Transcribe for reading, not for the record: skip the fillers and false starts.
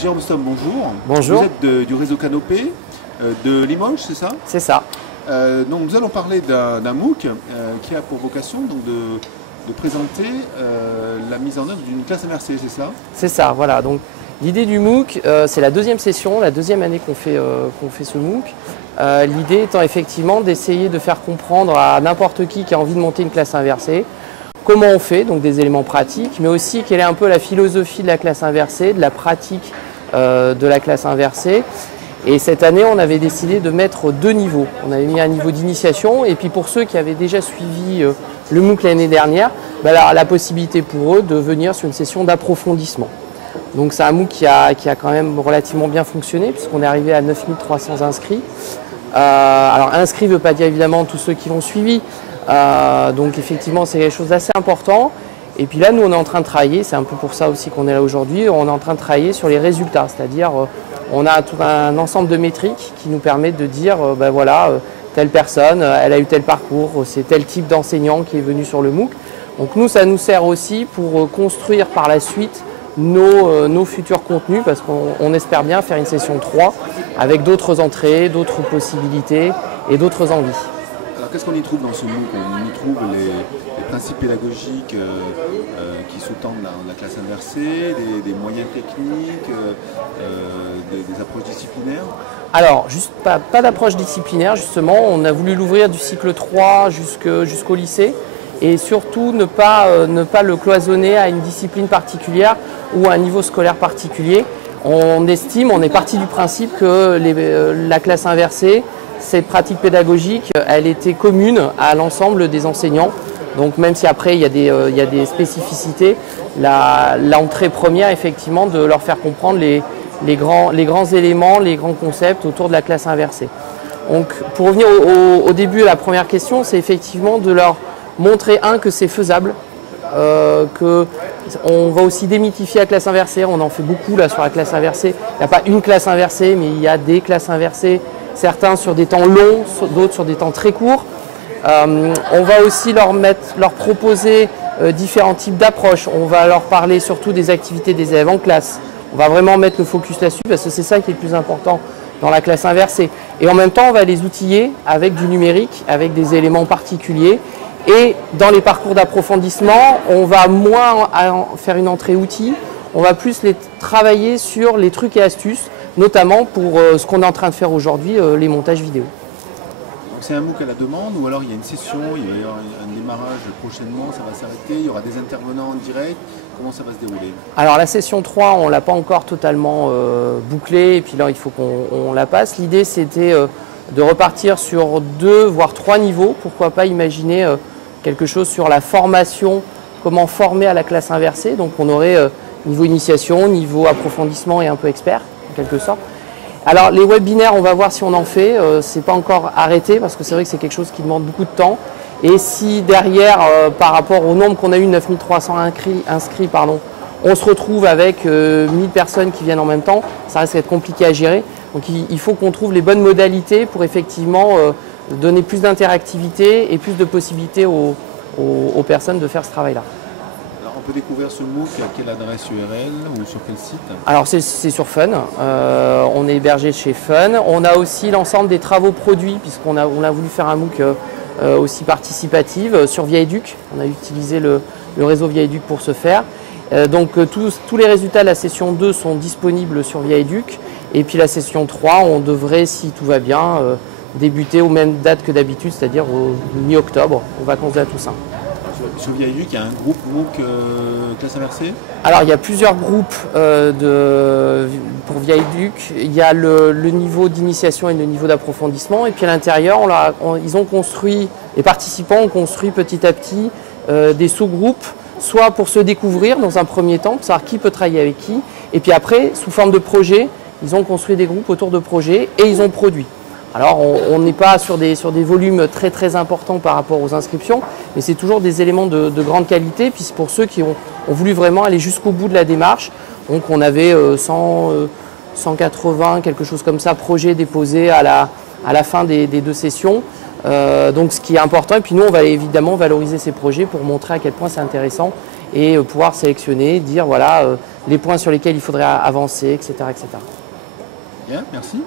Jérôme Stom, bonjour. Bonjour. Vous êtes du réseau Canopé de Limoges, c'est ça? C'est ça. Donc nous allons parler d'un MOOC qui a pour vocation donc, de présenter la mise en œuvre d'une classe inversée, c'est ça? C'est ça, voilà. Donc l'idée du MOOC, c'est la deuxième session, la deuxième année qu'on fait ce MOOC. L'idée étant effectivement d'essayer de faire comprendre à n'importe qui a envie de monter une classe inversée comment on fait, donc des éléments pratiques, mais aussi quelle est un peu la philosophie de la classe inversée, de la pratique de la classe inversée. Et cette année, on avait décidé de mettre deux niveaux. On avait mis un niveau d'initiation et puis pour ceux qui avaient déjà suivi le MOOC l'année dernière, la possibilité pour eux de venir sur une session d'approfondissement. Donc c'est un MOOC qui a quand même relativement bien fonctionné puisqu'on est arrivé à 9300 inscrits. Alors inscrits ne veut pas dire évidemment tous ceux qui l'ont suivi. Donc effectivement c'est quelque chose d'assez important. Et puis là nous on est en train de travailler, c'est un peu pour ça aussi qu'on est là aujourd'hui, on est en train de travailler sur les résultats, c'est-à-dire on a tout un ensemble de métriques qui nous permettent de dire telle personne, elle a eu tel parcours, c'est tel type d'enseignant qui est venu sur le MOOC. Donc nous ça nous sert aussi pour construire par la suite nos futurs contenus parce qu'on espère bien faire une session 3 avec d'autres entrées, d'autres possibilités et d'autres envies. Alors qu'est-ce qu'on y trouve dans ce MOOC? On y trouve les principes pédagogiques qui sous-tendent la classe inversée, des moyens techniques, des approches disciplinaires. Alors, juste pas d'approche disciplinaire justement, on a voulu l'ouvrir du cycle 3 jusqu'au lycée et surtout ne pas le cloisonner à une discipline particulière ou à un niveau scolaire particulier. On est parti du principe que la classe inversée, cette pratique pédagogique, elle était commune à l'ensemble des enseignants. Donc même si après il y a des spécificités, l'entrée première effectivement de leur faire comprendre les grands éléments, les grands concepts autour de la classe inversée. Donc pour revenir au début à la première question, c'est effectivement de leur montrer que c'est faisable, qu'on va aussi démythifier la classe inversée, on en fait beaucoup là sur la classe inversée. Il n'y a pas une classe inversée mais il y a des classes inversées. Certains sur des temps longs, d'autres sur des temps très courts. On va aussi leur proposer différents types d'approches. On va leur parler surtout des activités des élèves en classe. On va vraiment mettre le focus là-dessus parce que c'est ça qui est le plus important dans la classe inversée. Et en même temps, on va les outiller avec du numérique, avec des éléments particuliers. Et dans les parcours d'approfondissement, on va moins faire une entrée outils, on va plus les travailler sur les trucs et astuces, notamment pour ce qu'on est en train de faire aujourd'hui, les montages vidéo. C'est un MOOC à la demande ou alors il y a une session, il va y avoir un démarrage prochainement, ça va s'arrêter, il y aura des intervenants en direct, comment ça va se dérouler? Alors la session 3, on ne l'a pas encore totalement bouclée et puis là il faut qu'on la passe. L'idée c'était de repartir sur 2 voire 3 niveaux, pourquoi pas imaginer quelque chose sur la formation, comment former à la classe inversée, donc on aurait niveau initiation, niveau approfondissement et un peu expert en quelque sorte. Alors les webinaires, on va voir si on en fait, c'est pas encore arrêté parce que c'est vrai que c'est quelque chose qui demande beaucoup de temps. Et si derrière, par rapport au nombre qu'on a eu, 9300 inscrits, on se retrouve avec 1000 personnes qui viennent en même temps, ça risque d'être compliqué à gérer. Donc il faut qu'on trouve les bonnes modalités pour effectivement donner plus d'interactivité et plus de possibilités aux personnes de faire ce travail-là. On peut découvrir ce MOOC à quelle adresse URL ou sur quel site? Alors c'est sur Fun, on est hébergé chez Fun. On a aussi l'ensemble des travaux produits puisqu'on a voulu faire un MOOC aussi participatif sur ViaEduc. On a utilisé le réseau ViaEduc pour ce faire. Donc tous les résultats de la session 2 sont disponibles sur ViaEduc. Et puis la session 3, on devrait, si tout va bien, débuter aux mêmes dates que d'habitude, c'est-à-dire au mi-octobre, aux vacances de la Toussaint. Sur ViaEduc, il y a un groupe MOOC classe inversée? Alors il y a plusieurs groupes pour ViaEduc. Il y a le niveau d'initiation et le niveau d'approfondissement. Et puis à l'intérieur, ils ont construit, les participants ont construit petit à petit des sous-groupes, soit pour se découvrir dans un premier temps, pour savoir qui peut travailler avec qui. Et puis après, sous forme de projet, ils ont construit des groupes autour de projets et ils ont produit. Alors on n'est pas sur des volumes très très importants par rapport aux inscriptions, mais c'est toujours des éléments de grande qualité, puis c'est pour ceux qui ont voulu vraiment aller jusqu'au bout de la démarche. Donc on avait 180, quelque chose comme ça, projets déposés à la fin des 2 sessions. Donc ce qui est important, et puis nous on va évidemment valoriser ces projets pour montrer à quel point c'est intéressant et pouvoir sélectionner, dire voilà les points sur lesquels il faudrait avancer, etc., etc. Bien, merci.